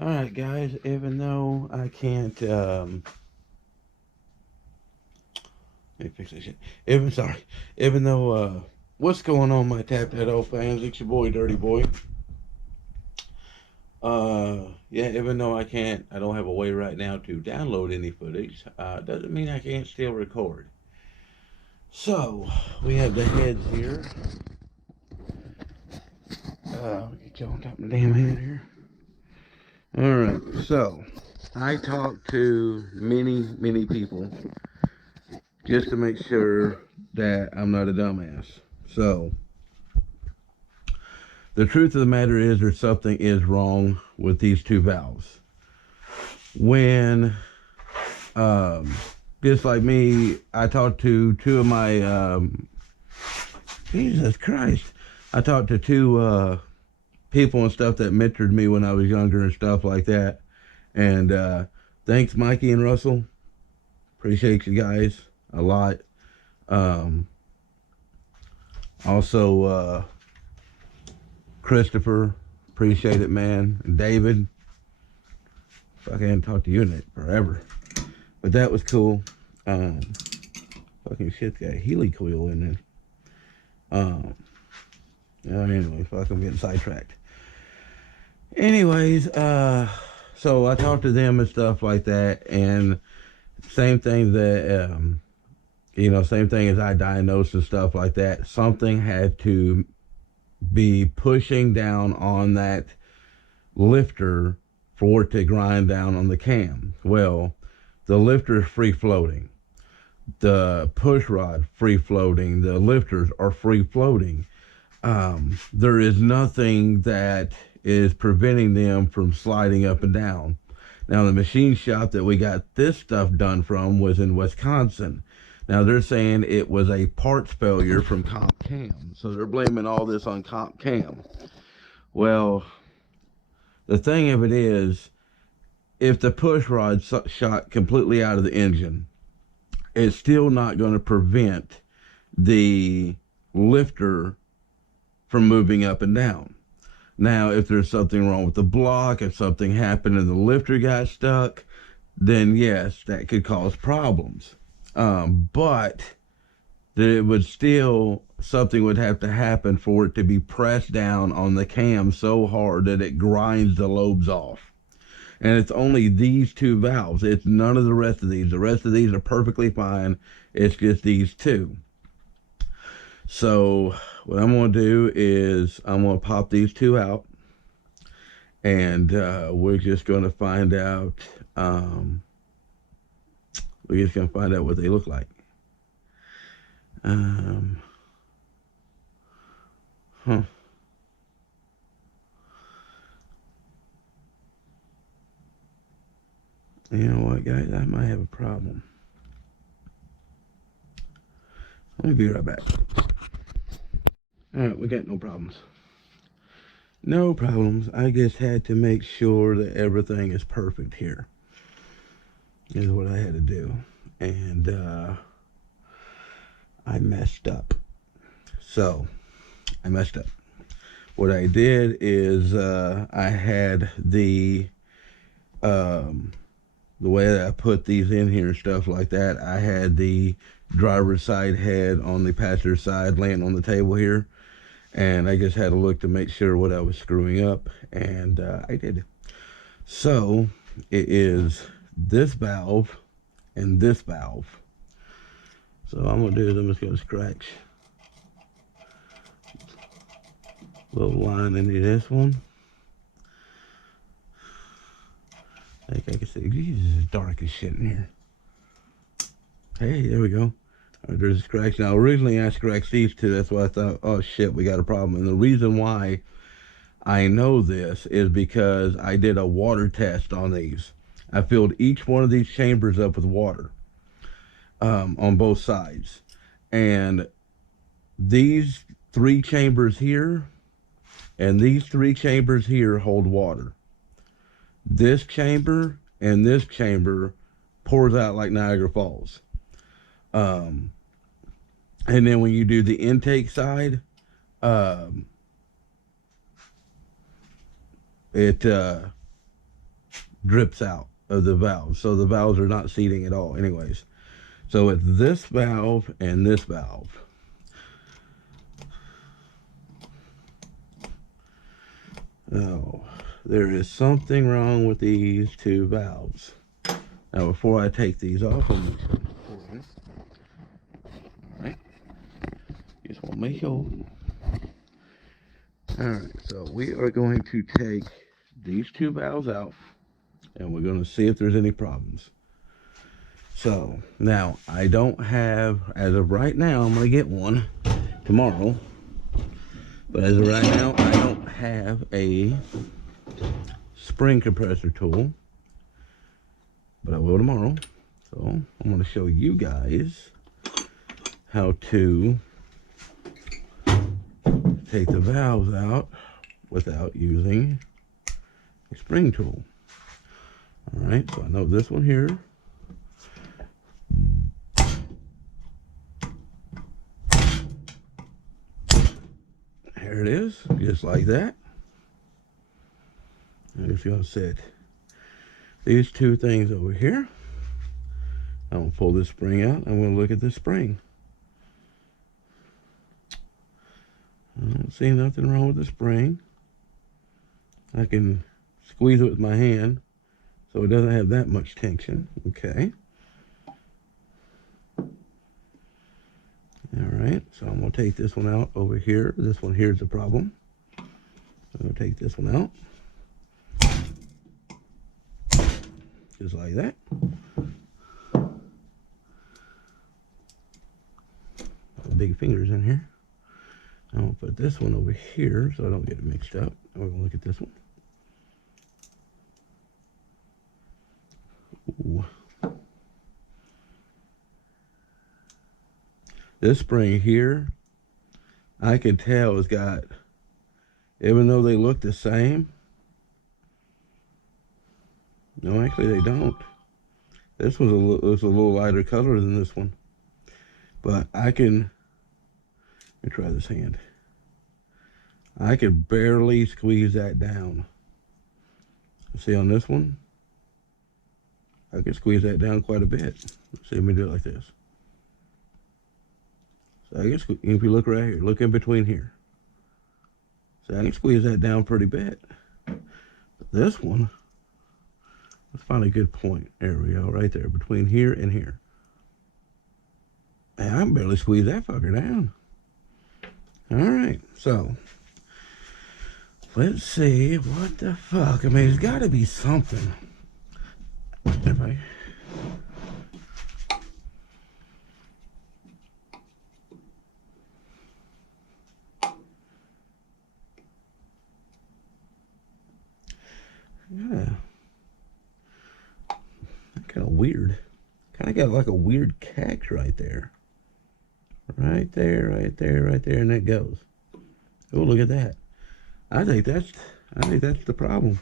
All right, guys. Even though I can't, let me fix this shit. Even though, what's going on, my Tap That old fans? It's your boy, Dirty Boy. Yeah. Even though I don't have a way right now to download any footage. Doesn't mean I can't still record. So we have the heads here. Get you on top of the damn head here. All right. So I talked to many people just to make sure that I'm not a dumbass. So, the truth of the matter is, there's something is wrong with these two valves. When, um, just like me, I talked to two of my, Jesus Christ, I talked to two people and stuff that mentored me when I was younger and stuff like that. And thanks, Mikey and Russell. Appreciate you guys a lot. Um, also, Christopher, appreciate it, man. And David, fuck, I hadn't talked to you in it forever, but that was cool. Um, Fucking shit's got a Healy coil in there. Anyway, fuck, I'm getting sidetracked. Anyways, so I talked to them and stuff like that, and same thing that, same thing as I diagnosed and stuff like that. Something had to be pushing down on that lifter for it to grind down on the cam. Well, the lifter is free floating. The push rod free floating. The lifters are free floating. There is nothing that is preventing them from sliding up and down. Now, the machine shop that we got this stuff done from was in Wisconsin. Now, they're saying it was a parts failure from Comp Cam. So they're blaming all this on Comp Cam. Well, the thing of it is, if the push rod shot completely out of the engine, it's still not going to prevent the lifter from moving up and down. Now, if there's something wrong with the block, if something happened and the lifter got stuck, then yes, that could cause problems. But it would still, something would have to happen for it to be pressed down on the cam so hard that it grinds the lobes off. And it's only these two valves. It's none of the rest of these. The rest of these are perfectly fine. It's just these two. So what I'm going to do is I'm going to pop these two out, and we're just going to find out. We're just going to find out what they look like. Huh. You know what, guys? I might have a problem. Let me be right back. All right, we got no problems. No problems. I just had to make sure that everything is perfect here. Is what I had to do. And I messed up. So, I messed up. What I did is I had the way that I put these in here and stuff like that, I had the driver's side head on the passenger side laying on the table here. And I just had to look to make sure what I was screwing up. And I did. So it is this valve and this valve. So what I'm going to do is I'm just going to scratch a little line into this one. I think I can see. Jesus, it's dark as shit in here. Hey, there we go. There's a scratch. Now, originally I scratched these two. That's why I thought, oh shit, we got a problem. And the reason why I know this is because I did a water test on these. I filled each one of these chambers up with water on both sides. And these three chambers here and these three chambers here hold water. This chamber and this chamber pours out like Niagara Falls. And then when you do the intake side, it drips out of the valves. So the valves are not seating at all anyways. So it's this valve and this valve. Oh, there is something wrong with these two valves. Now before I take these off, I'm alright, just want to make sure. Alright, so we are going to take these two valves out and we're going to see if there's any problems. So now I don't have, as of right now, I'm going to get one tomorrow, but as of right now I don't have a spring compressor tool, but I will tomorrow. So I'm going to show you guys how to take the valves out without using a spring tool. Alright, so I know this one here. Here it is, just like that. I'm just going to set these two things over here. I'm going to pull this spring out. I'm going to look at this spring. I don't see nothing wrong with the spring. I can squeeze it with my hand so it doesn't have that much tension. Okay. Alright, so I'm going to take this one out over here. This one here is the problem. I'm going to take this one out. Just like that. Big fingers in here. I'm going to put this one over here so I don't get it mixed up. We're going to look at this one. Ooh. This spring here, I can tell it's got, even though they look the same, no, actually they don't. This was a little lighter color than this one. But I can, let me try this hand. I could barely squeeze that down. See on this one? I can squeeze that down quite a bit. Let's see, let me do it like this. So I guess if you look right here, look in between here. So I can squeeze that down pretty bit. But this one, let's find a good point. There we go, right there, between here and here. Man, I can barely squeeze that fucker down. Alright, so let's see what the fuck. I mean, there's got to be something. If I... Yeah. Kind of weird. Kind of got like a weird catch right there. Right there, right there, right there, and it goes. Oh, look at that. I think that's the problem.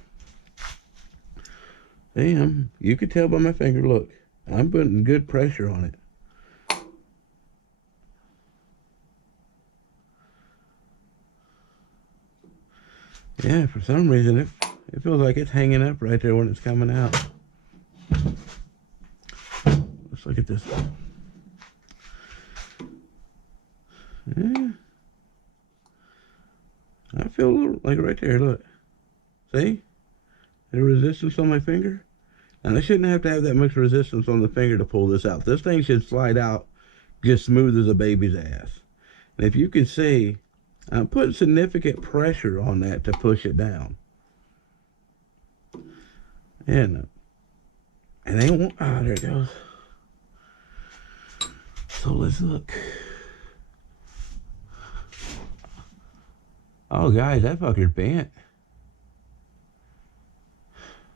Damn, you could tell by my finger, look. I'm putting good pressure on it. Yeah, for some reason it feels like it's hanging up right there when it's coming out. Let's look at this one. Yeah. I feel a little, like right there, look. See? The resistance on my finger? And I shouldn't have to have that much resistance on the finger to pull this out. This thing should slide out just smooth as a baby's ass. And if you can see, I'm putting significant pressure on that to push it down. And they won't, ah, there it goes. So let's look. Oh, guys, that fucker's bent.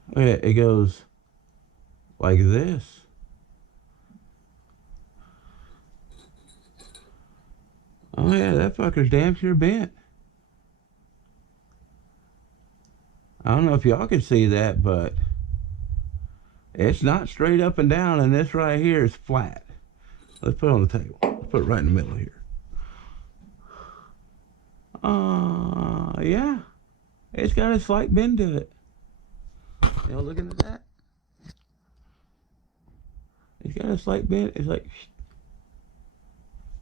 Look at it, it goes like this. Oh, yeah, that fucker's damn sure bent. I don't know if y'all can see that, but it's not straight up and down, and this right here is flat. Let's put it on the table. Let's put it right in the middle here. Yeah. It's got a slight bend to it. You know, looking at that, it's got a slight bend. It's like,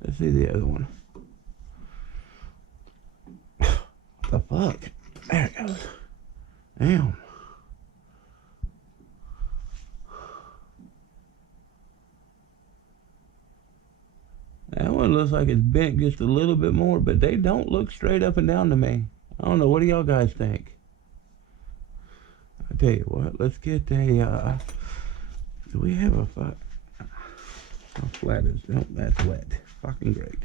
let's see the other one. What the fuck? There it goes. Damn. That one looks like it's bent just a little bit more, but they don't look straight up and down to me. I don't know. What do y'all guys think? I tell you what. Let's get a. Do we have a fuck? How flat is? No, that's wet. Fucking great.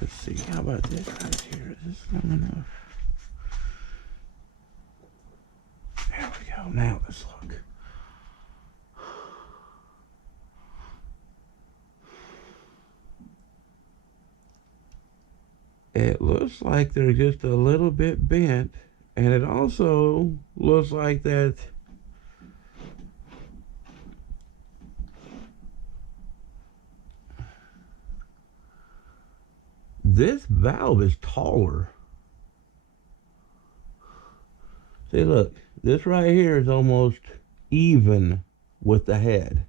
Let's see. How about this right here? Is this long enough? There we go. Now let's look. It looks like they're just a little bit bent, and it also looks like that this valve is taller. See, look, this right here is almost even with the head.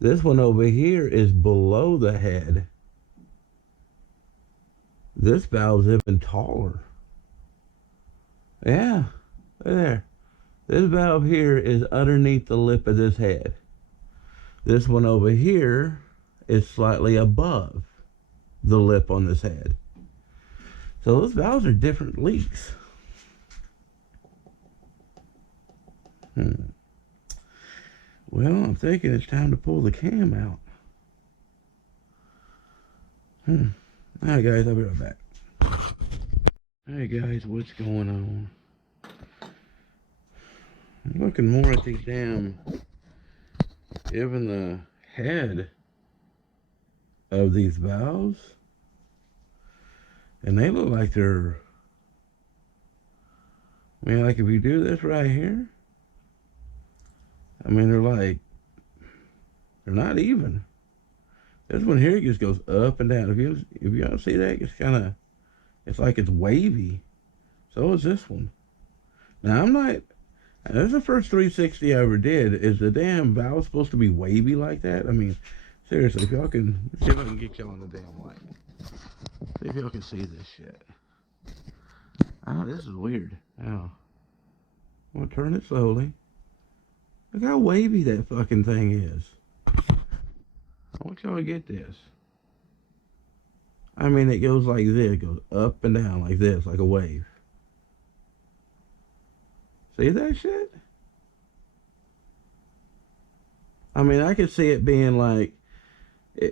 This one over here is below the head. This valve's even taller. Yeah, there. This valve here is underneath the lip of this head. This one over here is slightly above the lip on this head. So those valves are different leaks. Well, I'm thinking it's time to pull the cam out. Alright guys, I'll be right back. Alright guys, what's going on? I'm looking more at these damn, even the head of these valves, and they look like they're, I mean, like if you do this right here, I mean, they're not even. This one here just goes up and down. If you don't see that, it's kind of, it's like it's wavy. So is this one. Now this is the first 360 I ever did. Is the damn valve supposed to be wavy like that? I mean, seriously, if y'all can, see if I can get y'all on the damn light. See if y'all can see this shit. Oh, this is weird. Oh. I'm gonna turn it slowly. Look how wavy that fucking thing is. I want y'all to get this. I mean, it goes like this. It goes up and down like this, like a wave. See that shit? I mean, I could see it being like,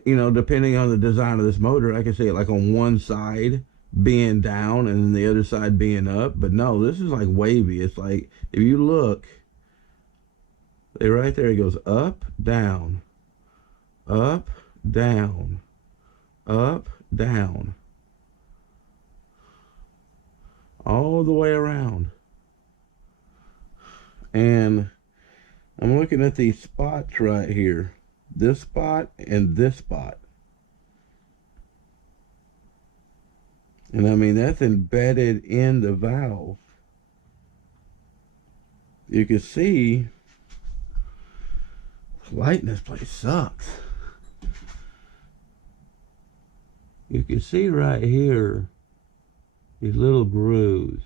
you know, depending on the design of this motor, I could see it like on one side being down and then the other side being up. But no, this is like wavy. It's like, if you look, right there, it goes up, down, up, down, up, down, all the way around. And I'm looking at these spots right here, this spot and this spot. And I mean, that's embedded in the valve. You can see, light in this place sucks. You can see right here, these little grooves.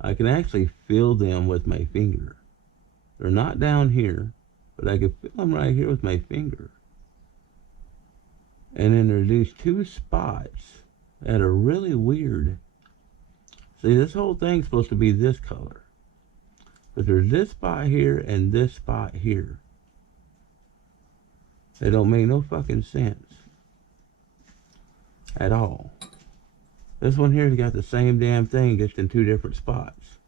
I can actually feel them with my finger. They're not down here, but I can feel them right here with my finger. And then there's these two spots that are really weird. See, this whole thing's supposed to be this color. But there's this spot here and this spot here. They don't make no fucking sense at all. This one here's got the same damn thing, just in two different spots.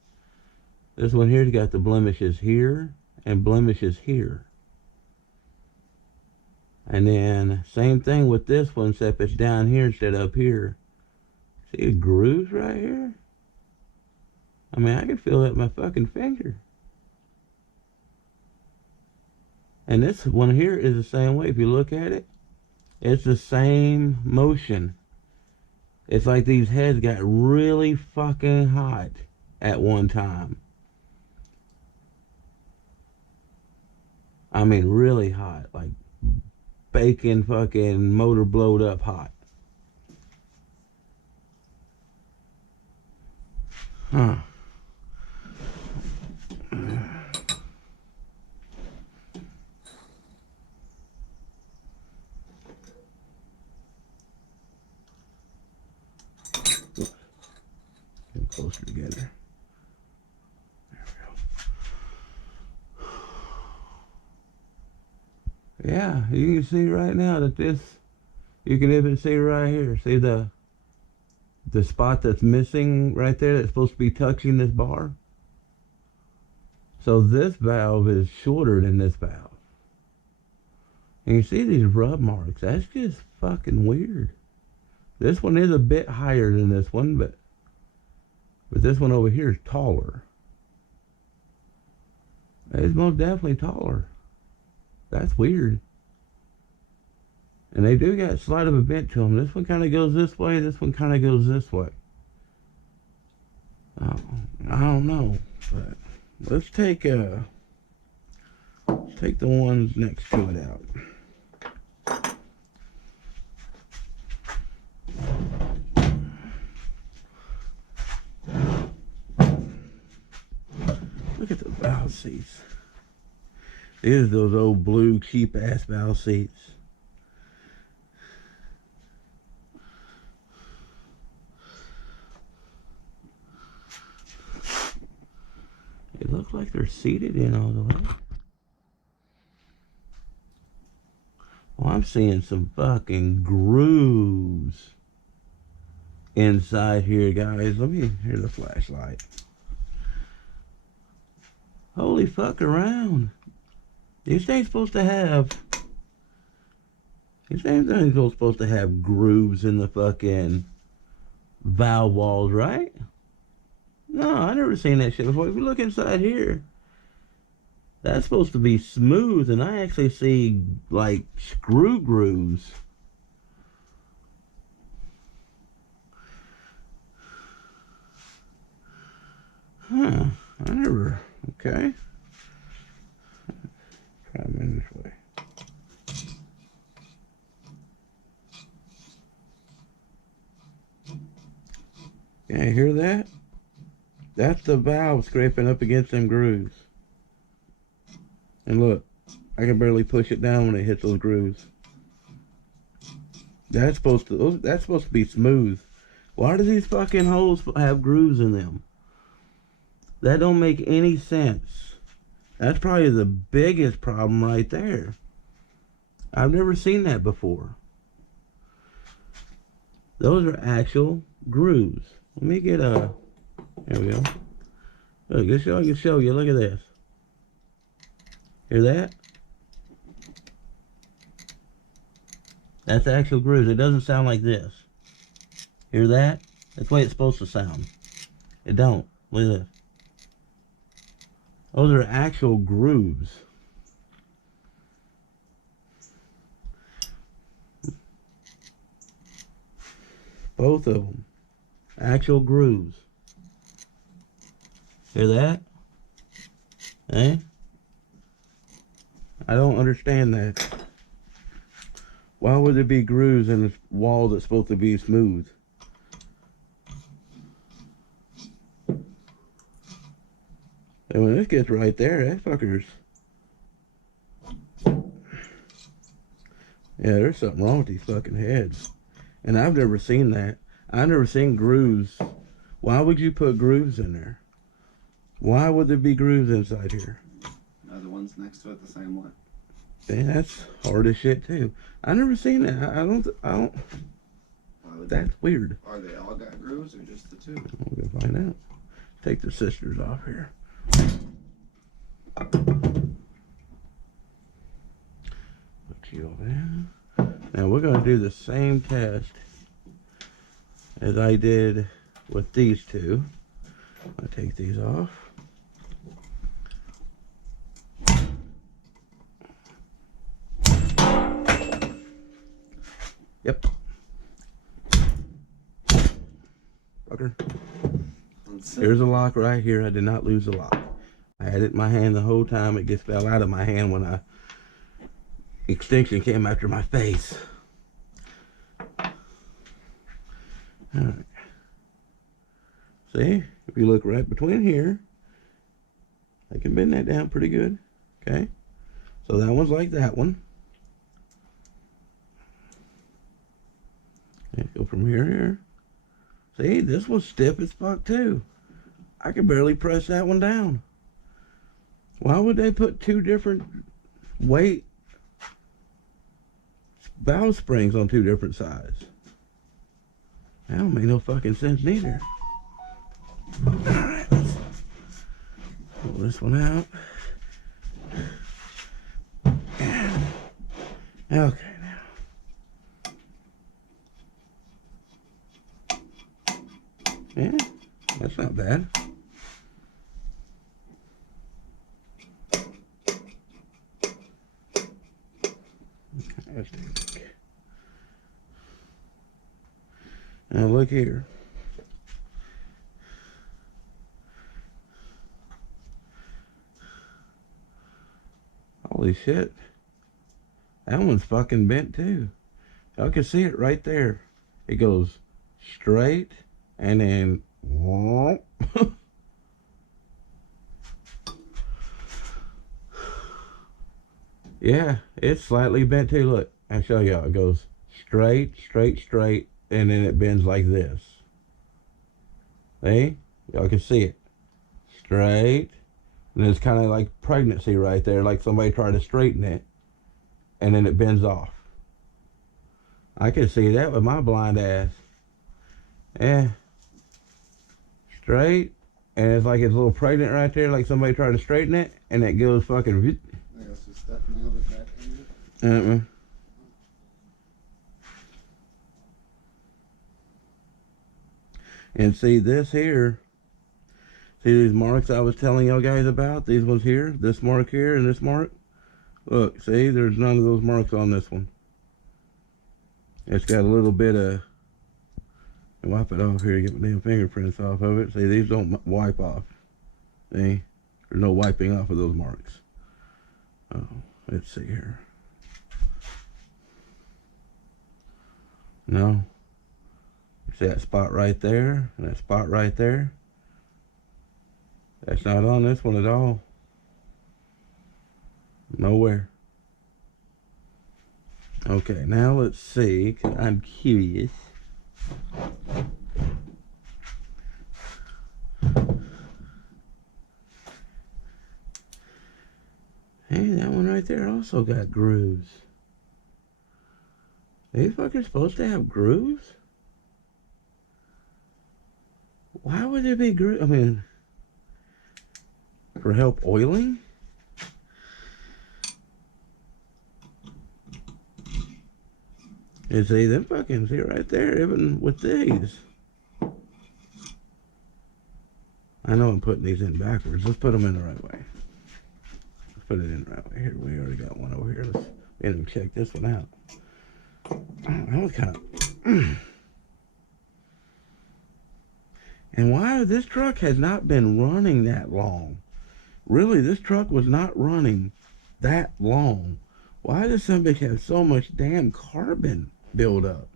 This one here's got the blemishes here and blemishes here. And then same thing with this one, except it's down here instead of up here. See the grooves right here? I mean, I can feel it with my fucking finger. And this one here is the same way. If you look at it, it's the same motion. It's like these heads got really fucking hot at one time. I mean, really hot, like bacon fucking motor blowed up hot. Huh. Get closer together. There we go. Yeah, you can see right now that this, you can even see right here, see the spot that's missing right there that's supposed to be touching this bar? So this valve is shorter than this valve. And you see these rub marks. That's just fucking weird. This one is a bit higher than this one, but this one over here is taller. It's most definitely taller. That's weird. And they do got slight of a bent to them. This one kind of goes this way. This one kind of goes this way. Oh, I don't know. But let's take the ones next to it out. Look at the valve seats. These are those old blue cheap ass valve seats. They look like they're seated in all the way. Well, I'm seeing some fucking grooves inside here, guys. Let me, here's a flashlight. Holy fuck around. These things supposed to have grooves in the fucking valve walls, right? No, I never seen that shit before. If you look inside here, that's supposed to be smooth, and I actually see like screw grooves. Huh, I never, okay. Try them in this way. Yeah, you hear that? That's the valve scraping up against them grooves. And look, I can barely push it down when it hits those grooves. That's supposed to be smooth. Why do these fucking holes have grooves in them? That don't make any sense. That's probably the biggest problem right there. I've never seen that before. Those are actual grooves. Let me get a, there we go. Look, I can show you. Look at this. Hear that? That's actual grooves. It doesn't sound like this. Hear that? That's the way it's supposed to sound. It don't. Look at this. Those are actual grooves. Both of them. Actual grooves. Hear that? Eh? I don't understand that. Why would there be grooves in a wall that's supposed to be smooth? And when this gets right there, that fucker's... Yeah, there's something wrong with these fucking heads. And I've never seen that. I've never seen grooves. Why would you put grooves in there? Why would there be grooves inside here? Are the ones next to it the same way? Yeah, that's hard as shit too. I've never seen that. I don't. That's weird. Are they all got grooves or just the two? We're gonna find out. Take the sisters off here. Put you over there. Now we're gonna do the same test as I did with these two. I'll take these off. Yep. Fucker. Let's There's a lock right here. I did not lose the lock. I had it in my hand the whole time. It just fell out of my hand when extinction came after my face. Alright. See? If you look right between here, I can bend that down pretty good. Okay? So that one's like that one. Okay, go from here to here. See, this one's stiff as fuck too. I can barely press that one down. Why would they put two different weight valve springs on two different sides? That don't make no fucking sense neither. Alright, let's pull this one out. Okay, now. Yeah, that's not bad. Okay, let's take a look. Now look here. Holy shit. That one's fucking bent too. Y'all can see it right there. It goes straight and then yeah, it's slightly bent too. Look, I'll show y'all. It goes straight, straight, straight, and then it bends like this. See? Y'all can see it. Straight. And it's kind of like pregnancy right there, like somebody tried to straighten it, and then it bends off. I can see that with my blind ass. Yeah. Straight, and it's like it's a little pregnant right there, like somebody tried to straighten it, and it goes fucking. I guess just stuff nailed it back in it. And see this here. See these marks I was telling y'all guys about? These ones here, this mark here and this mark. Look, see, there's none of those marks on this one. It's got a little bit of, wipe it off here, get my damn fingerprints off of it. See, these don't wipe off. See, there's no wiping off of those marks. Oh, let's see here. No. See that spot right there and that spot right there? That's not on this one at all. Nowhere. Okay, now let's see, 'cause I'm curious. Hey, that one right there also got grooves. These fuckers supposed to have grooves? Why would there be grooves? I mean, for help oiling? And see, them fucking, see right there, even with these. I know I'm putting these in backwards. Let's put them in the right way. Let's put it in the right way. Here, we already got one over here. Let's and check this one out. That was kind of... And why this truck has not been running that long? Really, this truck was not running that long. Why does somebody have so much damn carbon buildup?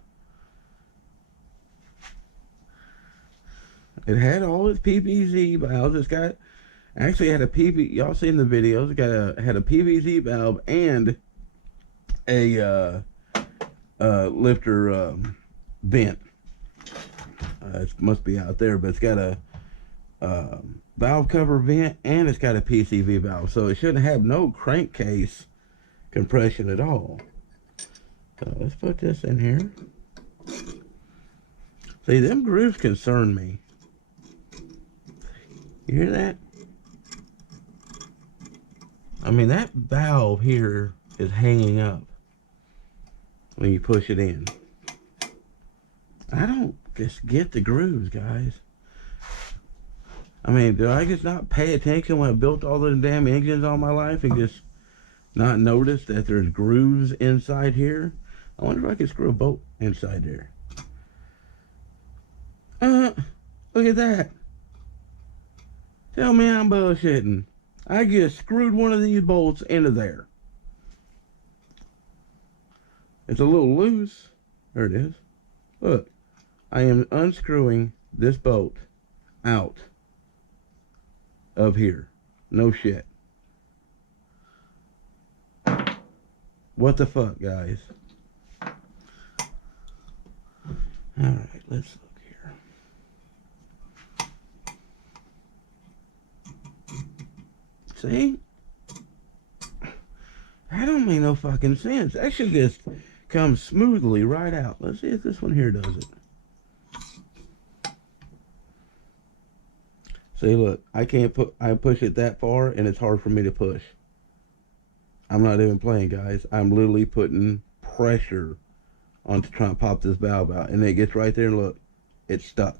It had all its PVC valves. It's got, actually had a PV, y'all seen the videos, it got had a PVC valve and a lifter vent. It must be out there, but it's got a valve cover vent and it's got a PCV valve, so it shouldn't have no crankcase compression at all. So let's put this in here. See, them grooves concern me. You hear that? I mean, that valve here is hanging up when you push it in. I don't just get the grooves, guys. I mean, do I just not pay attention when I built all those damn engines all my life and just not notice that there's grooves inside here? I wonder if I could screw a bolt inside there. Look at that. Tell me I'm bullshitting. I just screwed one of these bolts into there. It's a little loose. There it is. Look, I am unscrewing this bolt out of here. No shit. What the fuck, guys? Alright, let's look here. See? That don't make no fucking sense. That should just come smoothly right out. Let's see if this one here does it. See, look, I push it that far and it's hard for me to push. I'm not even playing, guys. I'm literally putting pressure on to try and pop this valve out. And it gets right there and look, it's stuck.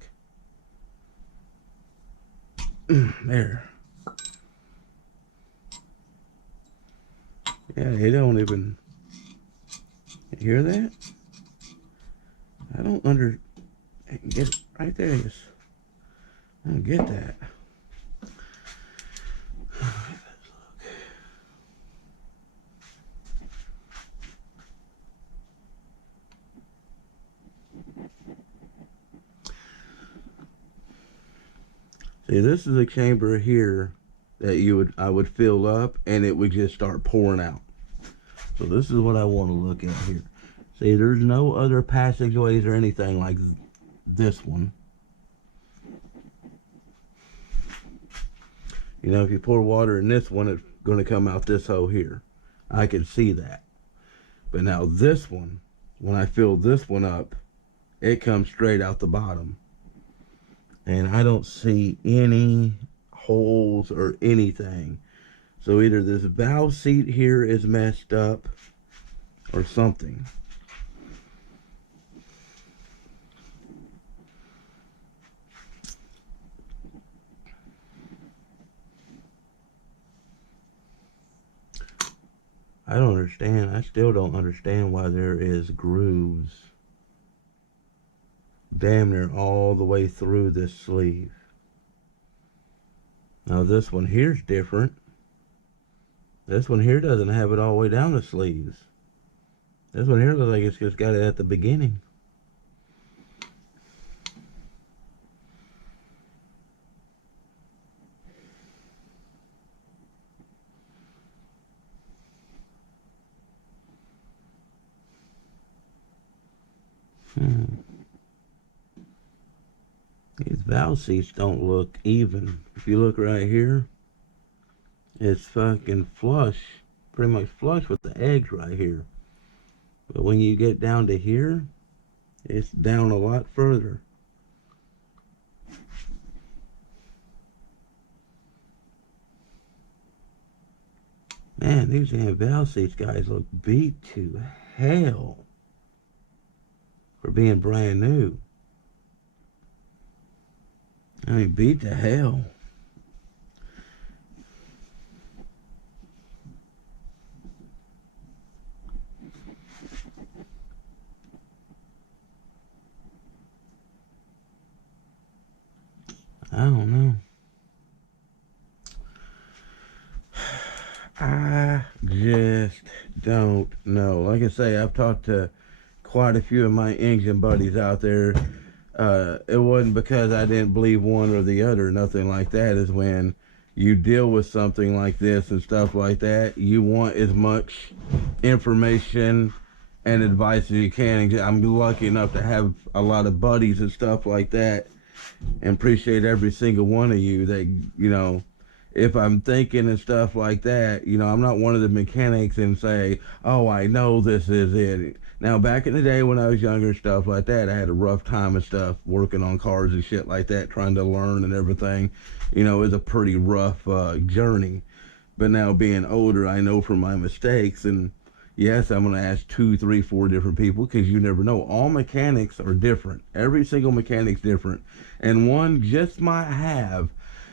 There. Yeah, they don't even hear that. I don't get it right there. I don't get that. See, this is a chamber here that I would fill up and it would just start pouring out. So this is what I want to look at here. See, there's no other passageways or anything like this one. You know, if you pour water in this one, it's going to come out this hole here. I can see that. But now this one, when I fill this one up, it comes straight out the bottom. And I don't see any holes or anything. So either this valve seat here is messed up or something. I don't understand. I still don't understand why there is grooves damn near all the way through this sleeve. Now this one here's different. This one here doesn't have it all the way down the sleeves. This one here looks like it's just got it at the beginning. These valve seats don't look even. If you look right here, it's fucking flush, pretty much flush with the eggs right here. But when you get down to here, it's down a lot further. Man, these damn valve seats, guys, look beat to hell for being brand new. I mean, beat to hell. I don't know. I just don't know. Like I say, I've talked to quite a few of my engine buddies out there. It wasn't because I didn't believe one or the other, nothing like that. Is when you deal with something like this and stuff like that, you want as much information and advice as you can. And I'm lucky enough to have a lot of buddies and stuff like that, and appreciate every single one of you that, you know, if I'm thinking and stuff like that, you know, I'm not one of the mechanics and say, oh, I know this is it. Now, back in the day when I was younger and stuff like that, I had a rough time and stuff working on cars and shit like that, trying to learn and everything. You know, it was a pretty rough journey. But now being older, I know from my mistakes. And yes, I'm going to ask 2, 3, 4 different people, because you never know. All mechanics are different. Every single mechanic's different. And one just might have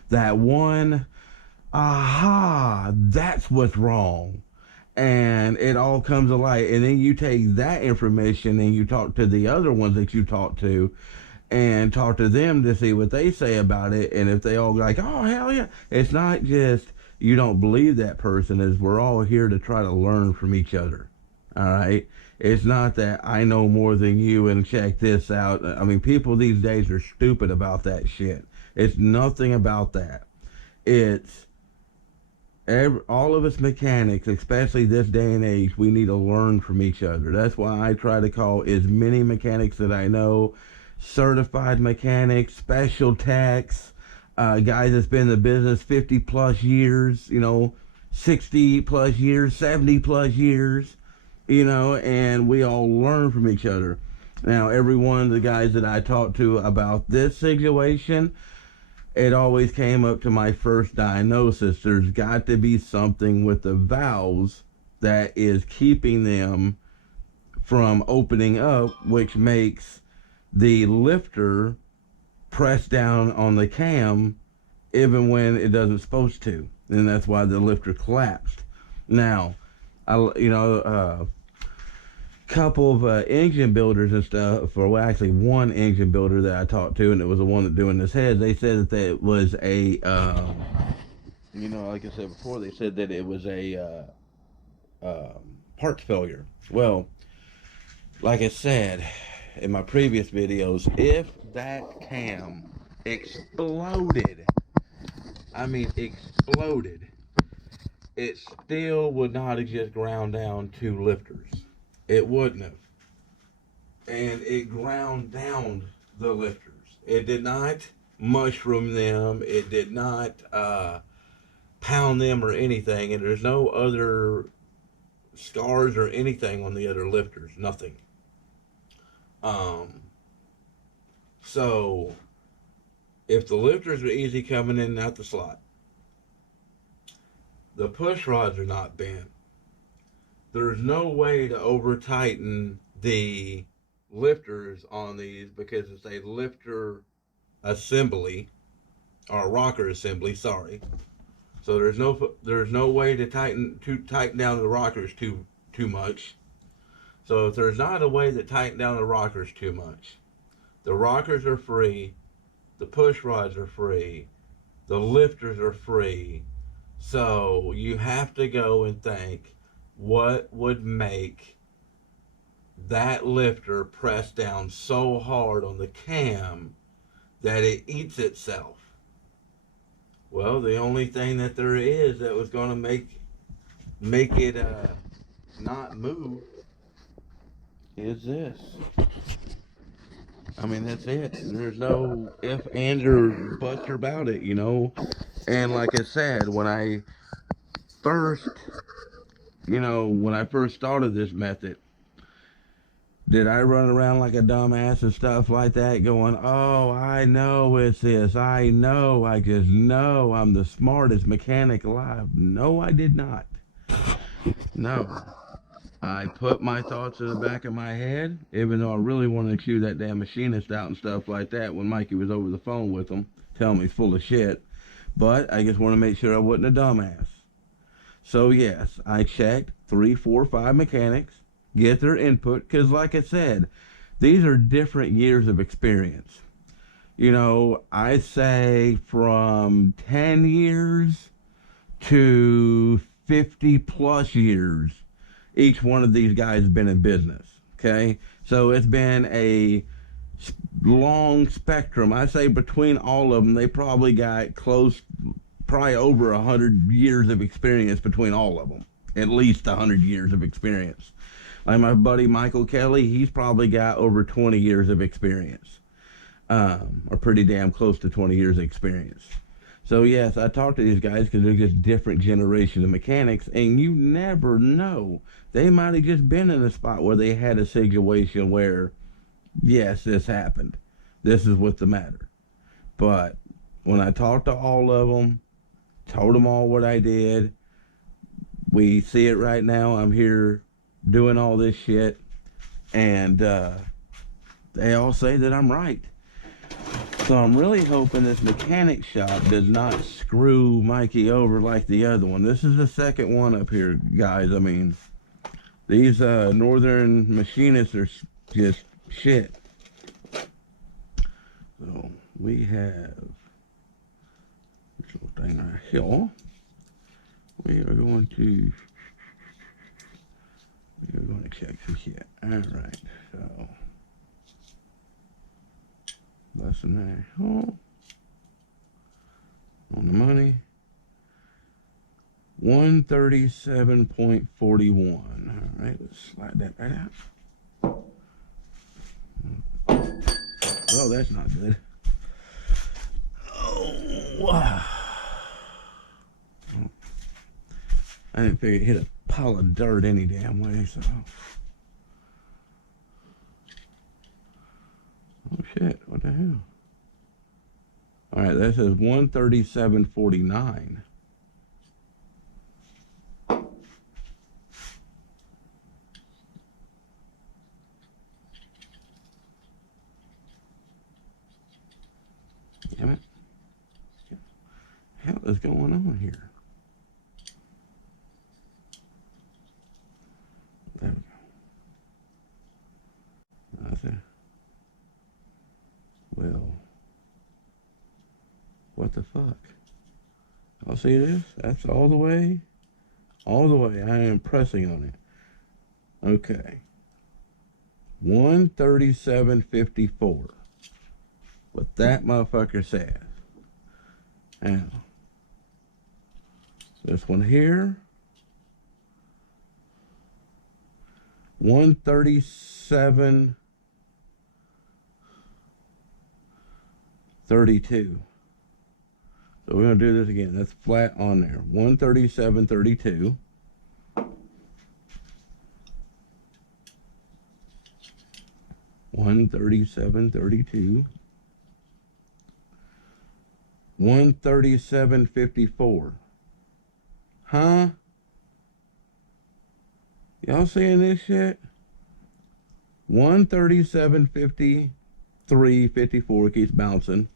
that one, aha, that's what's wrong. And it all comes to light. And then you take that information and you talk to the other ones that you talk to, and talk to them to see what they say about it. And if they all like, oh, hell yeah. It's not just you don't believe that person, is we're all here to try to learn from each other. All right. It's not that I know more than you and check this out. I mean, people these days are stupid about that shit. It's nothing about that. It's all of us mechanics, especially this day and age, we need to learn from each other. That's why I try to call as many mechanics that I know, certified mechanics, special techs, guys that's been in the business 50 plus years, 60 plus years, 70 plus years, and we all learn from each other. Now, every one of the guys that I talked to about this situation, it always came up to my first diagnosis. There's got to be something with the valves that is keeping them from opening up, which makes the lifter press down on the cam even when it doesn't supposed to. And that's why the lifter collapsed. Now, couple of engine builders and stuff, or well, actually one engine builder that I talked to, and it was the one that doing this head, they said that it was a, like I said before, they said that it was a parts failure. Well, like I said in my previous videos, if that cam exploded, it still would not have just ground down two lifters. It wouldn't have. And it ground down the lifters. It did not mushroom them. It did not pound them or anything. And there's no other scars or anything on the other lifters. Nothing. So, if the lifters are easy coming in and out the slot, the push rods are not bent, there's no way to over tighten the lifters on these because it's a lifter assembly or a rocker assembly, sorry. So there's no way to tighten down the rockers too much. So if there's not a way to tighten down the rockers too much, the rockers are free, the push rods are free, the lifters are free. So you have to go and think, what would make that lifter press down so hard on the cam that it eats itself? Well, the only thing that there is that was going to make it not move is this. I mean, that's it. There's no if, and, or buts about it, And like I said, when I first started this method, did I run around like a dumbass and stuff like that going, oh, I know it's this. I just know I'm the smartest mechanic alive. No, I did not. No. I put my thoughts in the back of my head, even though I really wanted to chew that damn machinist out and stuff like that when Mikey was over the phone with him, telling me he's full of shit. But I just want to make sure I wasn't a dumbass. So yes, I checked 3, 4, 5 mechanics, get their input, because like I said, these are different years of experience. I say from 10 years to 50 plus years, each one of these guys has been in business. Okay, so it's been a long spectrum. I say between all of them, they probably got probably over 100 years of experience between all of them. At least 100 years of experience. Like my buddy Michael Kelly, he's probably got over 20 years of experience. Or pretty damn close to 20 years of experience. So yes, I talk to these guys because they're just different generations of mechanics, and you never know. They might have just been in a spot where they had a situation where, yes, this happened. This is what's the matter. But when I talked to all of them, told them all what I did, we see it right now. I'm here doing all this shit, and they all say that I'm right. So I'm really hoping this mechanic shop does not screw Mikey over like the other one. This is the second one up here, guys. I mean, these northern machinists are just shit. So we have this little thing right here. We are going to check this here. Alright, so busting that hole on the money. 137.41. Alright, let's slide that right out. Oh, that's not good. Oh, wow. I didn't figure it hit a pile of dirt any damn way, so. Oh shit, what the hell? Alright, that says 137.49. Damn it. What the hell is going on here? There we go. That's it. Well, what the fuck? I'll see this. That's all the way. All the way. I am pressing on it. Okay. 137.54. What that motherfucker says. Now, this one here. 137.32. So we're going to do this again. That's flat on there. 137.32. 137.32. 137.54. Huh? Y'all seeing this shit? 137.53, 54 keeps bouncing.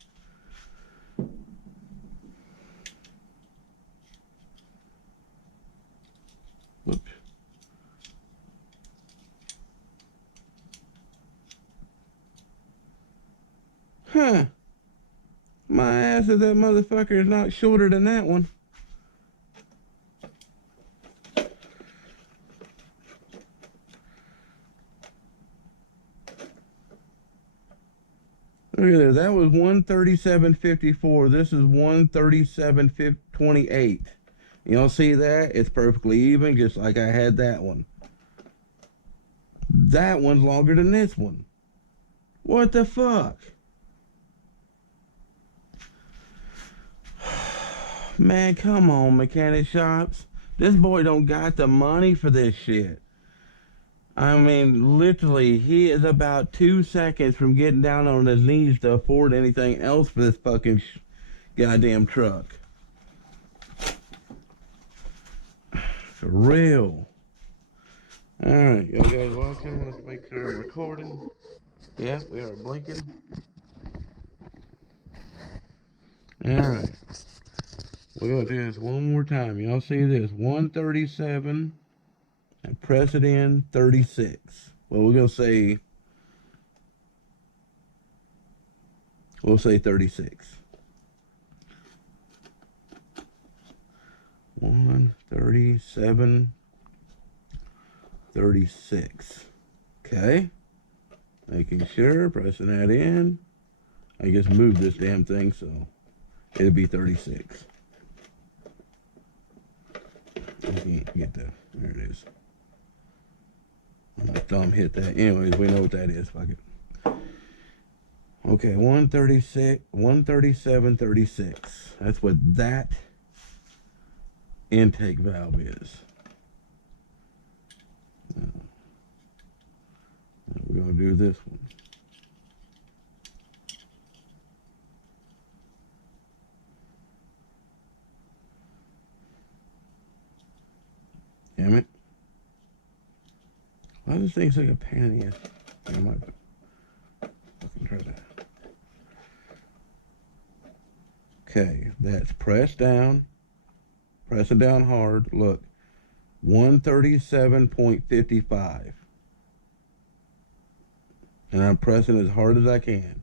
Whoops. Huh. My ass if that motherfucker is not shorter than that one. Look at this. That was 137.54. This is 137.28. Y'all see that? It's perfectly even, just like I had that one. That one's longer than this one. What the fuck? Man, come on, mechanic shops. This boy don't got the money for this shit. I mean, literally, he is about 2 seconds from getting down on his knees to afford anything else for this fucking goddamn truck. For real. Alright, you guys welcome. Let's make sure I'm recording. Yeah, we are blinking. Alright. We're going to do this one more time. Y'all see this. 137 and press it in 36. Well, we're going to say, we'll say 36. 137, 36. Okay. Making sure, pressing that in. I just moved this damn thing, so it'll be 36. I can't get there it is. My thumb hit that. Anyways, we know what that is. Fuck it. Okay, 136, 137.36. That's what that intake valve is. Now, we're going to do this one. Damn it. Why does this thing like a pain in the ass? I might fucking try that. Okay, that's pressed down. Press it down hard. Look, 137.55. And I'm pressing as hard as I can.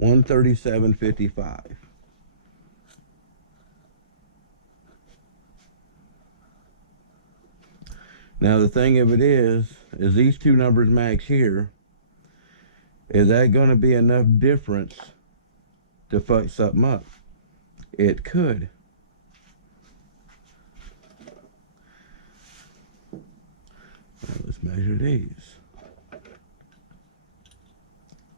137.55. Now the thing of it is these two numbers max here, is that going to be enough difference to fuck something up? It could. Now let's measure these,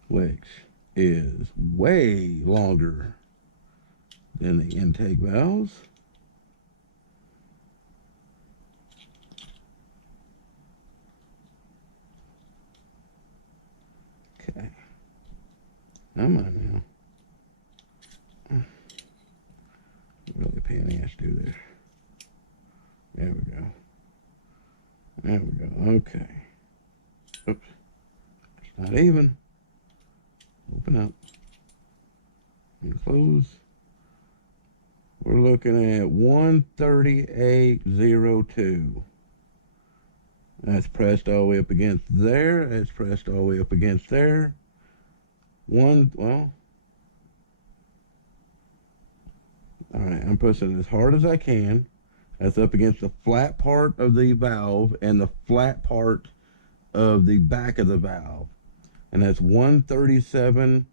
which is way longer than the intake valves. Okay. Come on now. Really pain in the ass to do this. There we go. There we go. Okay. Oops. It's not even. Open up. And close. We're looking at 138.02. That's pressed all the way up against there. That's pressed all the way up against there. Well. Alright, I'm pushing as hard as I can. That's up against the flat part of the valve and the flat part of the back of the valve. And that's 137.90.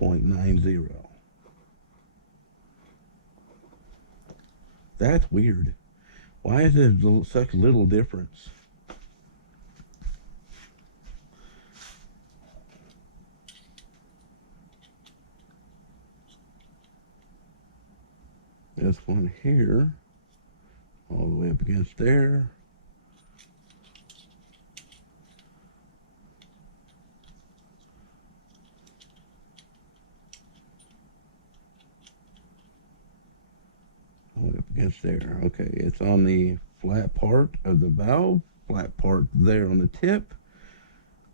0.90. That's weird. Why is there such little difference? This one here, all the way up against there. All the way up against there. Okay, it's on the flat part of the valve, flat part there on the tip.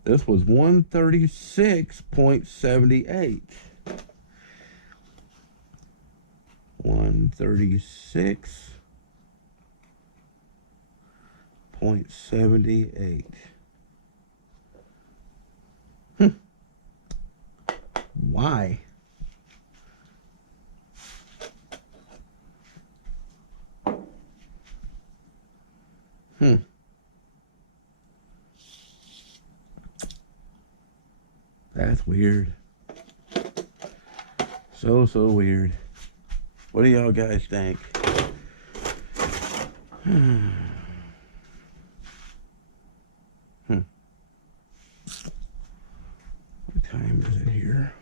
This was 136.78. 136.78. Why? That's weird. So weird. What do y'all guys think? What time is it here?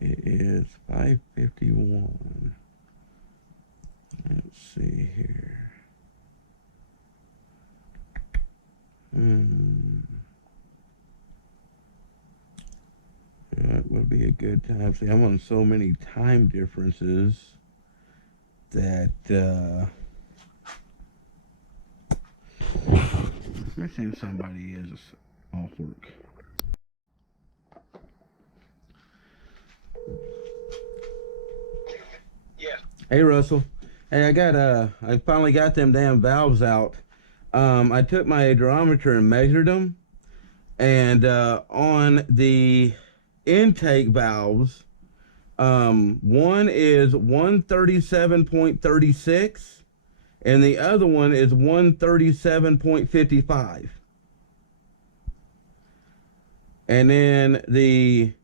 It is 5:51. Let's see here. That would be a good time. See, I'm on so many time differences that let's see if somebody is off work. Yeah. Hey Russell. Hey, I finally got them damn valves out. I took my hydrometer and measured them, and on the intake valves, one is 137.36 and the other one is 137.55. And then the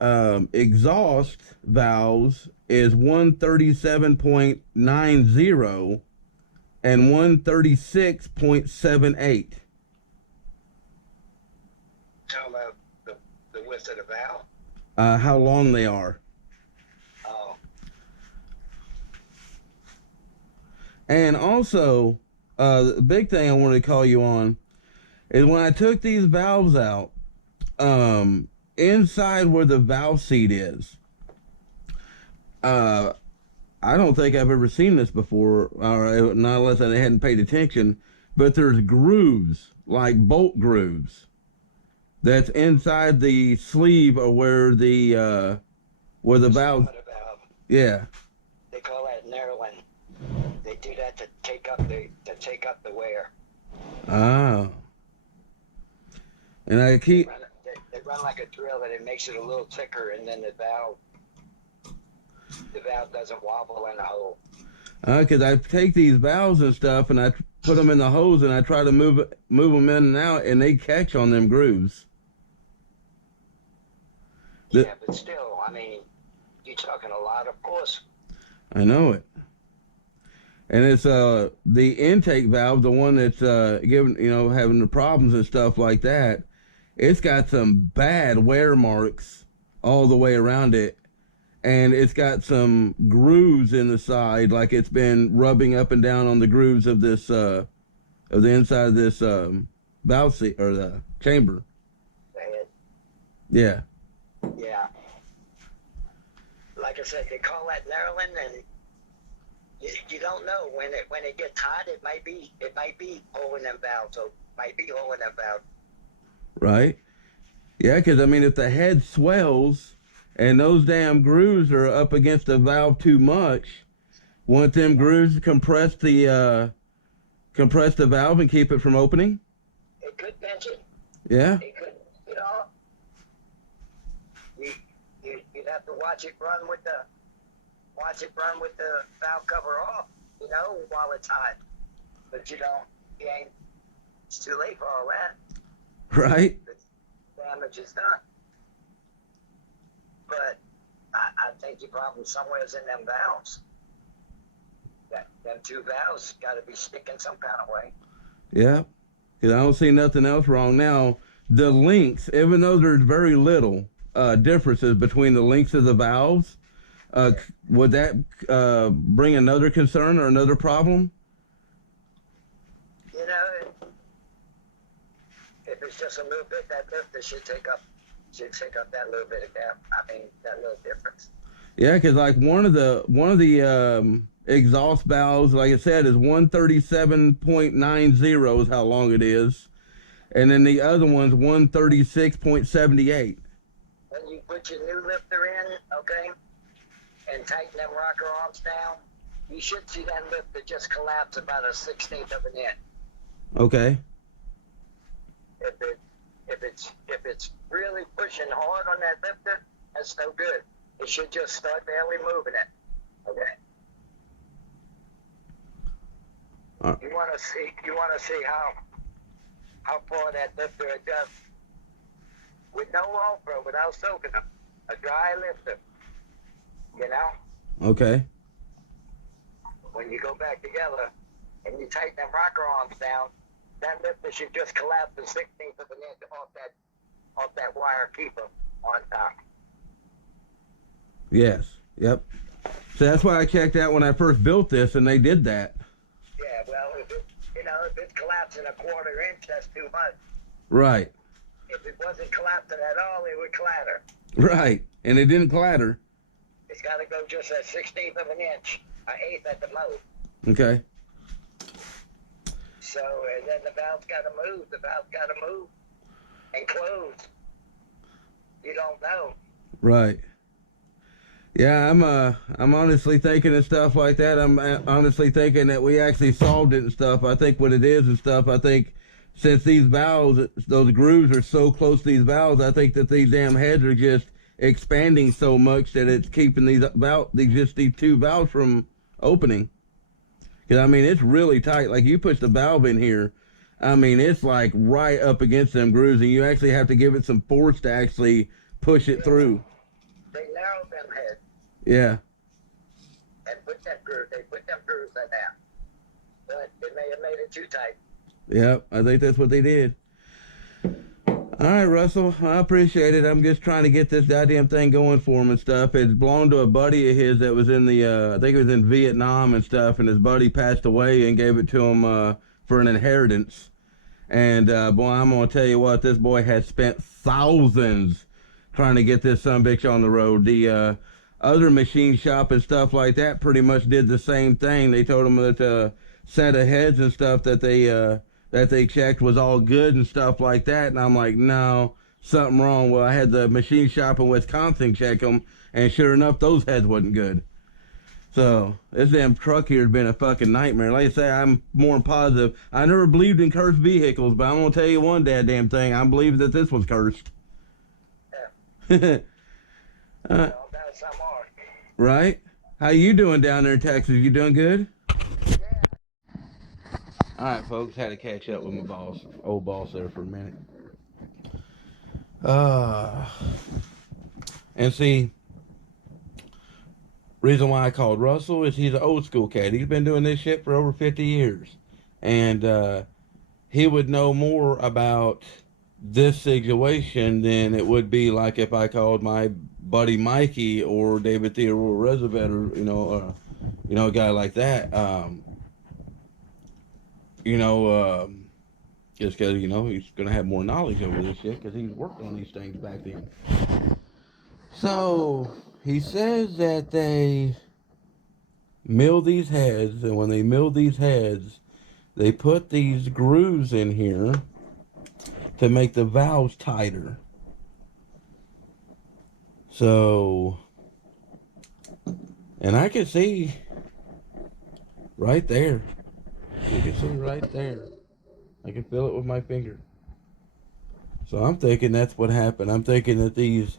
exhaust valves is 137.90 and 136.78. How about the width of the valve? How long they are. Oh. And also, the big thing I wanted to call you on is when I took these valves out, inside where the valve seat is, I I don't think I've ever seen this before, or not unless I hadn't paid attention. But there's grooves, like bolt grooves, that's inside the sleeve or where the valve. What about, Yeah. they call that narrowing. They do that to take up the wear. Ah. And I keep. They run like a drill, and it makes it a little thicker, and then the valve doesn't wobble in the hole. Because I take these valves and stuff, and I put them in the hose, and I try to move them in and out, and they catch on them grooves. Yeah, but still, I mean, you're talking a lot of force. I know it. And it's the intake valve, the one that's giving, having the problems and stuff like that. It's got some bad wear marks all the way around it, and it's got some grooves in the side, like it's been rubbing up and down on the grooves of this of the inside of this valve seat or the chamber. Bad. Yeah. Yeah. Like I said, they call that narrowing, and you don't know when it gets hot. It might be holding them valves, so it might be holding them valves. Right. Yeah, because I mean, if the head swells and those damn grooves are up against the valve too much, won't them grooves compress the valve and keep it from opening? It could pinch it. Yeah. It could, you'd have to watch it run with the valve cover off, while it's hot. But it's too late for all that. Right. The damage is done. But I think your problem somewhere's in them valves. Them two valves got to be sticking some kind of way. Yeah. Because I don't see nothing else wrong. Now, the lengths, even though there's very little differences between the lengths of the valves, would that bring another concern or another problem? If it's just a little bit, that lifter should take up that little bit of gap. I mean, that little difference. Yeah, because like one of the exhaust valves, like I said, is 137.90 is how long it is, and then the other one's 136.78. When you put your new lifter in, okay, and tighten them rocker arms down, you should see that lifter just collapse about 1/16 of an inch. Okay. If it's really pushing hard on that lifter, that's no good. It should just start barely moving it. Okay. You want to see how far that lifter adjusts with no ultra, without soaking them. A dry lifter. Okay. When you go back together and you tighten them rocker arms down, that lifter should just collapse 1/16 of an inch off that wire keeper on top. Yes. Yep. So that's why I checked out when I first built this, and they did that. Yeah, well, if it's collapsing 1/4 inch, that's too much. Right. If it wasn't collapsing at all, it would clatter. Right. And it didn't clatter. It's got to go just 1/16 of an inch, 1/8 at the most. Okay. So, and then the valve's got to move. The valve's got to move and close. You don't know. Right. Yeah, I'm honestly thinking and stuff like that. I'm honestly thinking that we actually solved it and stuff. I think what it is and stuff, I think since these valves, those grooves are so close to these valves, I think that these damn heads are just expanding so much that it's keeping these two valves from opening. Because, I mean, it's really tight. Like, you push the valve in here, I mean, it's like right up against them grooves, and you actually have to give it some force to actually push it through. They narrowed them heads. Yeah. And put them grooves in there. But they may have made it too tight. Yep, I think that's what they did. All right, Russell, I appreciate it. I'm just trying to get this goddamn thing going for him and stuff. It belonged to a buddy of his that was in I think it was in Vietnam and stuff, and his buddy passed away and gave it to him for an inheritance. And, boy, I'm going to tell you what, this boy has spent thousands trying to get this sumbitch on the road. other machine shop and stuff like that pretty much did the same thing. They told them that set of heads and stuff that they checked was all good and stuff like that. And I'm like, no, something wrong. Well, I had the machine shop in Wisconsin check them, and sure enough, those heads wasn't good. So this damn truck here has been a fucking nightmare. Like I say, I'm more positive. I never believed in cursed vehicles, but I'm gonna tell you one damn thing. I believe that this was cursed. Yeah. Well, that's some art. Right? How you doing down there in Texas? You doing good? Yeah. All right, folks. Had to catch up with my boss, old boss, there for a minute. Uh, and see, reason why I called Russell is he's an old school cat. He's been doing this shit for over 50 years, and he would know more about this situation than it would be like if I called my buddy Mikey or David Theodore Roosevelt, or a guy like that. Just because he's gonna have more knowledge over this shit because he's worked on these things back then. So he says that they mill these heads, and when they mill these heads, they put these grooves in here to make the valves tighter. So, and I can see right there. You can see right there. I can feel it with my finger. So I'm thinking that's what happened. I'm thinking that these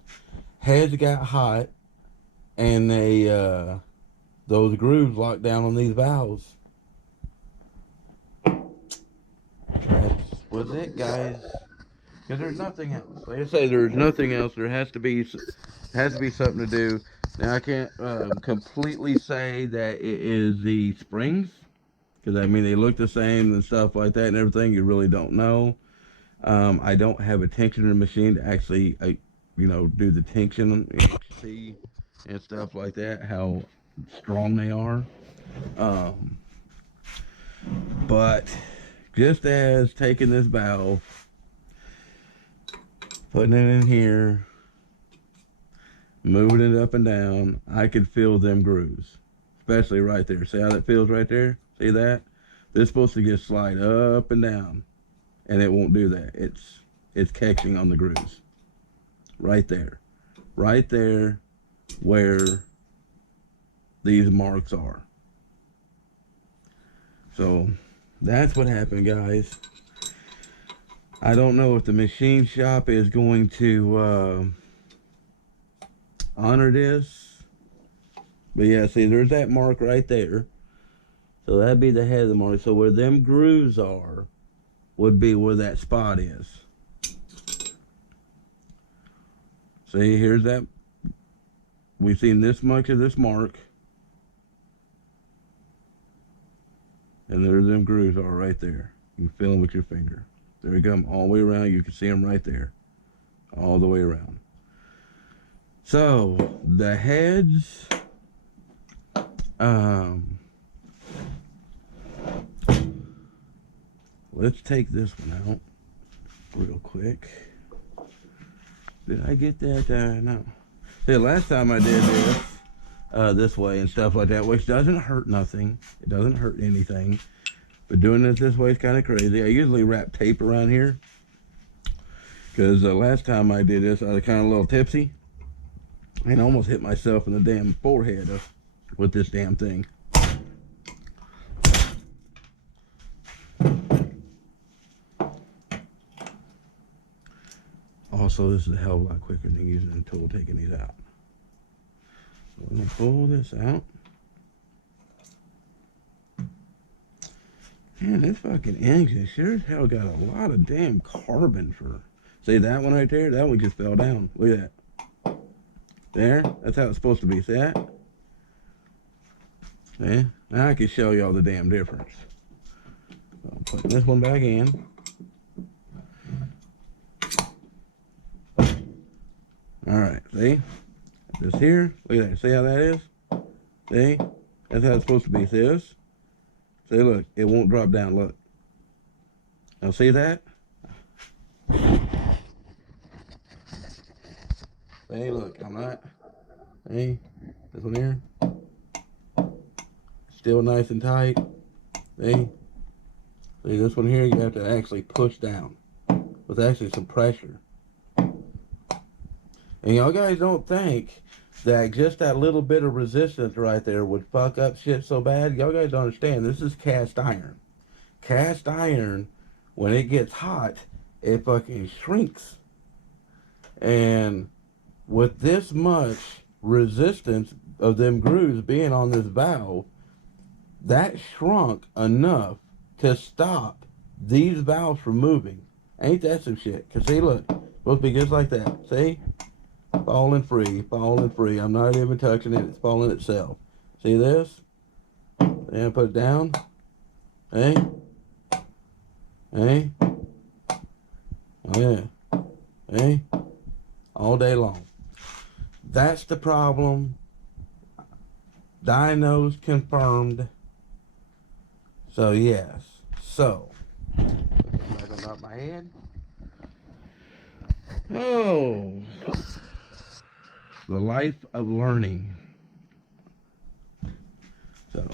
heads got hot and those grooves locked down on these valves. That was it, guys. Because there's nothing else. Like I say, there's nothing else. There has to be something to do. Now I can't completely say that it is the springs, because I mean they look the same and stuff like that and everything. You really don't know. I don't have a tensioner machine to actually, do the tension and see and stuff like that, how strong they are. Um, but just as taking this valve, putting it in here, moving it up and down, I could feel them grooves, especially right there. See how that feels right there? See that? This is supposed to just slide up and down, and it won't do that. It's catching on the grooves right there where these marks are. So that's what happened, guys. I don't know if the machine shop is going to honor this, but yeah, see, there's that mark right there. So that'd be the head of the mark. So where them grooves are would be where that spot is. See, here's that. We've seen this much of this mark, and there them grooves are right there. You can feel them with your finger. There we go, all the way around. You can see them right there, all the way around. So the heads, let's take this one out real quick. Did I get that? No. See, last time I did this way and stuff like that, which doesn't hurt nothing. It doesn't hurt anything. But doing it this way is kind of crazy. I usually wrap tape around here, because the last time I did this, I was kind of a little tipsy and almost hit myself in the damn forehead with this damn thing. Also, this is a hell of a lot quicker than using a tool taking these out. So I'm going to pull this out. Man, this fucking engine sure as hell got a lot of damn carbon for... See that one right there? That one just fell down. Look at that. There. That's how it's supposed to be. See that? See? Now I can show y'all the damn difference. So I'm putting this one back in. Alright, see? This here. Look at that. See how that is? See? That's how it's supposed to be. See this? See, look, it won't drop down, look. Now see that? See, look, I'm not. See? This one here. Still nice and tight. See? See, this one here you have to actually push down with actually some pressure. And y'all guys don't think that just that little bit of resistance right there would fuck up shit so bad. Y'all guys don't understand. This is cast iron. Cast iron, when it gets hot, it fucking shrinks. And with this much resistance of them grooves being on this valve, that shrunk enough to stop these valves from moving. Ain't that some shit? Cause see, look, supposed to be just like that. See? Falling free, falling free. I'm not even touching it. It's falling itself. See this? And put it down. Hey? Hey? Oh yeah. Hey? All day long. That's the problem. Diagnosed, confirmed. So yes. So back on top of my head. Oh, the life of learning. So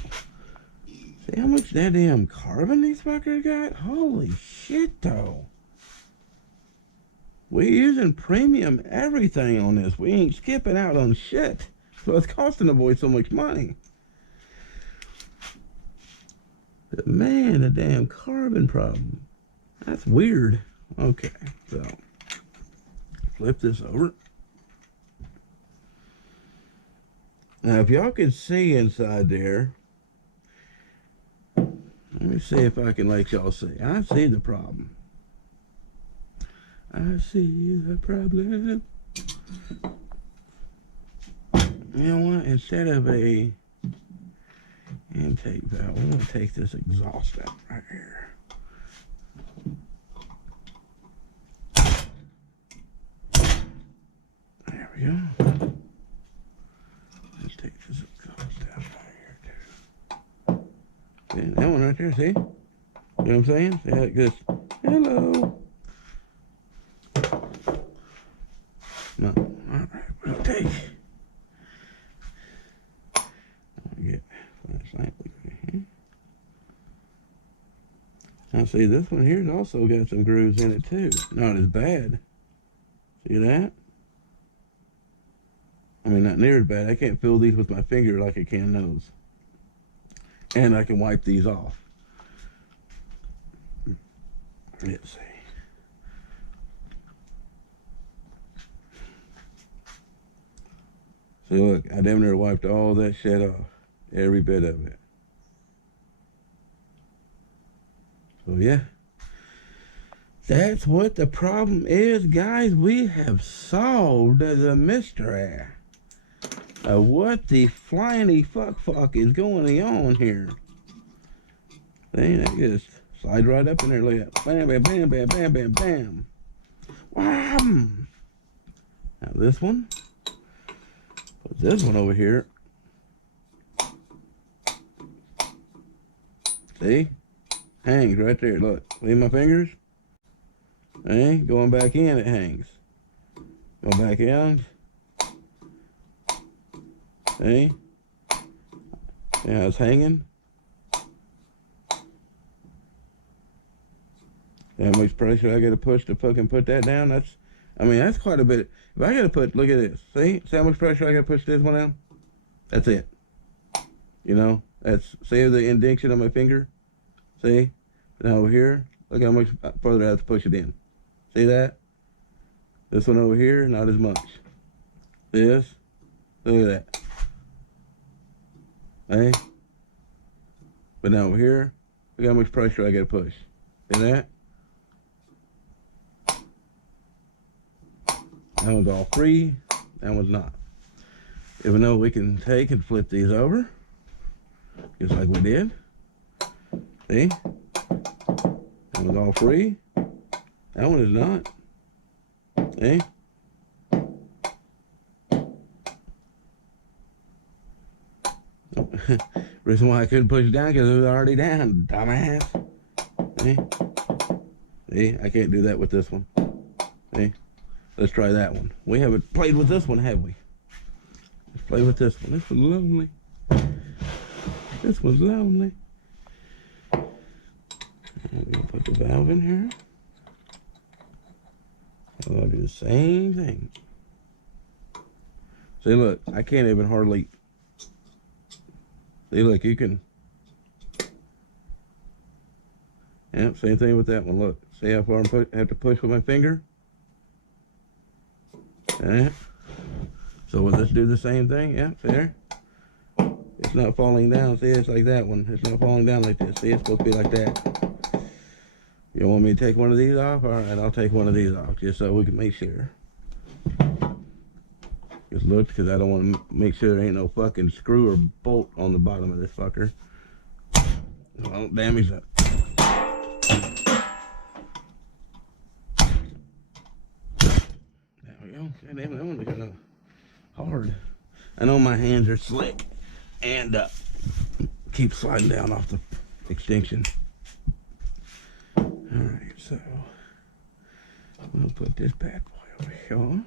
see how much that damn carbon these fuckers got? Holy shit though. We using premium everything on this. We ain't skipping out on shit. So it's costing the boys so much money. But man, the damn carbon problem. That's weird. Okay, so flip this over. Now, if y'all can see inside there, let me see if I can let y'all see. I see the problem. I see the problem. You know what? Instead of a intake valve, I'm going to take this exhaust out right here. There we go. Let's take this exhaust out right here too. See, that one right there, see? You know what I'm saying? See how it goes, hello. No, alright, we'll take. Get flashlight here. Now see, this one here's also got some grooves in it too. Not as bad. See that? I mean, not near as bad. I can't feel these with my finger like I can those. And I can wipe these off. Let's see. See, look, I damn near wiped all that shit off. Every bit of it. So, yeah. That's what the problem is, guys. We have solved the mystery of what the flying fuck is going on here. See, that just slides right up in there like that. Bam, bam, bam, bam, bam, bam, bam. Wham! Now this one. Put this one over here. See? Hangs right there. Look. See my fingers? See? Going back in, it hangs. Go back in. See? Yeah, it's hanging. See how much pressure I gotta push to fucking put that down? That's, I mean, that's quite a bit. If I gotta put, look at this. See how much pressure I gotta push this one down? That's it. You know? That's, see the indentation on my finger? See? Now over here, look how much further I have to push it in. See that? This one over here, not as much. This, look at that. Hey? But now over here, look how much pressure I gotta push. See that? That one's all free, that one's not. Even though we can take and flip these over, just like we did. See? That one's all free. That one is not. See? Reason why I couldn't push it down because it was already down, dumbass. See? See? I can't do that with this one. See? Let's try that one. We haven't played with this one, have we? Let's play with this one. This one's lonely. This one's lonely. I'm gonna put the valve in here. I'm gonna do the same thing. See, look, I can't even hardly. See, look, you can. Yep, same thing with that one. Look, see how far I have to push with my finger? Alright. So we'll just do the same thing. Yeah, see there? It's not falling down. See, it's like that one. It's not falling down like this. See, it's supposed to be like that. You want me to take one of these off? Alright, I'll take one of these off just so we can make sure. Just look, because I don't want to make sure there ain't no fucking screw or bolt on the bottom of this fucker. So I don't damage that. There we go. God damn, that one's kind of hard. I know my hands are slick and keep sliding down off the extension. Alright, so we'll put this bad boy over here.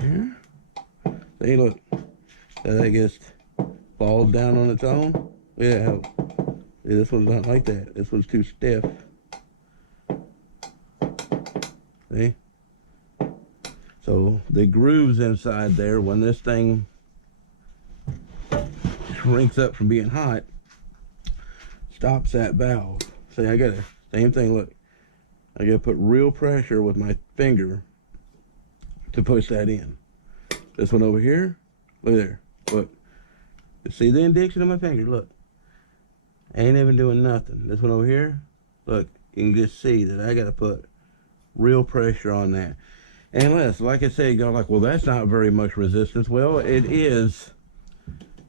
Here. See, look. So that just falls down on its own. Yeah. See, this one's not like that. This one's too stiff. See? So the grooves inside there, when this thing shrinks up from being hot, stops that valve. See, I got the same thing. Look. I got to put real pressure with my finger to push that in. This one over here, look there. Look. See the indication of my finger? Look. I ain't even doing nothing. This one over here, look, you can just see that I got to put real pressure on that. Unless, like I say, you're like, well, that's not very much resistance. Well, it is.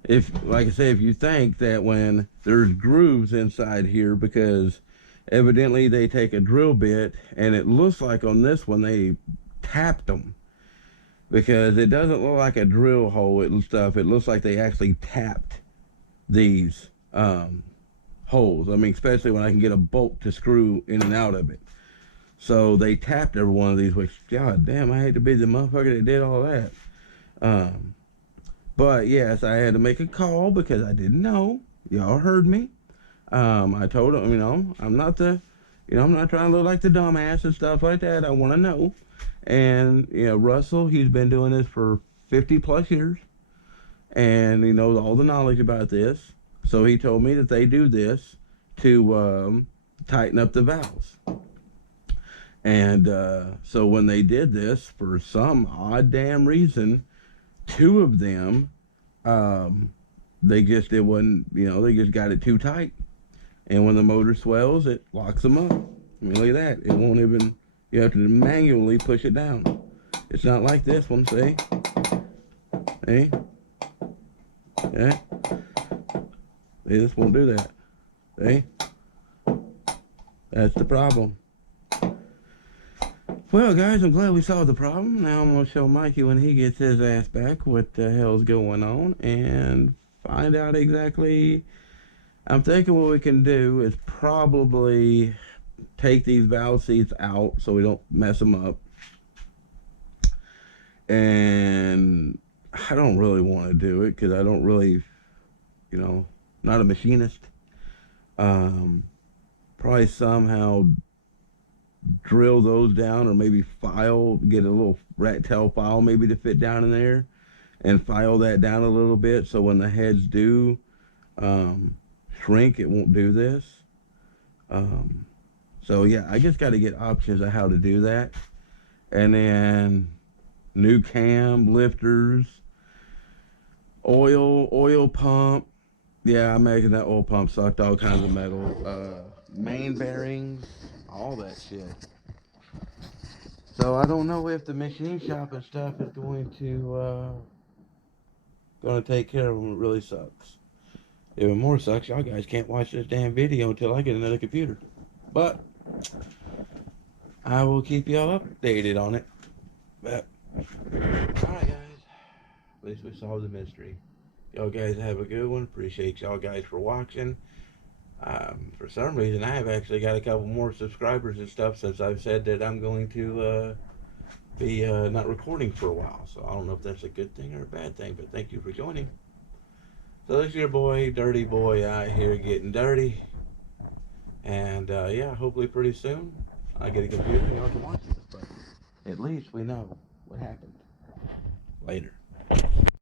If, like I say, if you think that when there's grooves inside here, because evidently they take a drill bit, and it looks like on this one they tapped them. Because it doesn't look like a drill hole and stuff. It looks like they actually tapped these holes. I mean, especially when I can get a bolt to screw in and out of it. So they tapped every one of these, which, god damn, I hate to be the motherfucker that did all that. But yes, I had to make a call because I didn't know. Y'all heard me. I told them, I'm not I'm not trying to look like the dumbass and stuff like that. I want to know. And, Russell, he's been doing this for 50 plus years. And he knows all the knowledge about this. So he told me that they do this to tighten up the valves. And so when they did this, for some odd damn reason, two of them, they just got it too tight. And when the motor swells, it locks them up. I mean, look at that. It won't even... You have to manually push it down. It's not like this one, see? See? Yeah? See, this won't do that. See? That's the problem. Well, guys, I'm glad we solved the problem. Now I'm going to show Mikey when he gets his ass back what the hell's going on and find out exactly... I'm thinking what we can do is probably... take these valve seats out so we don't mess them up. And I don't really want to do it because I don't really, not a machinist. Probably somehow drill those down, or maybe get a little rat tail file maybe to fit down in there and file that down a little bit so when the heads do shrink, it won't do this. So yeah, I just got to get options of how to do that. And then new cam, lifters, oil pump. Yeah, I'm making that oil pump sucked all kinds of metal. Main bearings, all that shit. So I don't know if the machine shop and stuff is going to take care of them. It really sucks. Even more sucks, y'all guys can't watch this damn video until I get another computer. But I will keep y'all updated on it. But alright guys, at least we solved the mystery. Y'all guys have a good one. Appreciate y'all guys for watching. For some reason I have actually got a couple more subscribers and stuff since I've said that I'm going to be not recording for a while. So I don't know if that's a good thing or a bad thing, but thank you for joining. So this is your boy, Dirty Boy, out here getting dirty. And yeah, hopefully pretty soon I get a computer and y'all can watch this. But at least we know what happened. Later.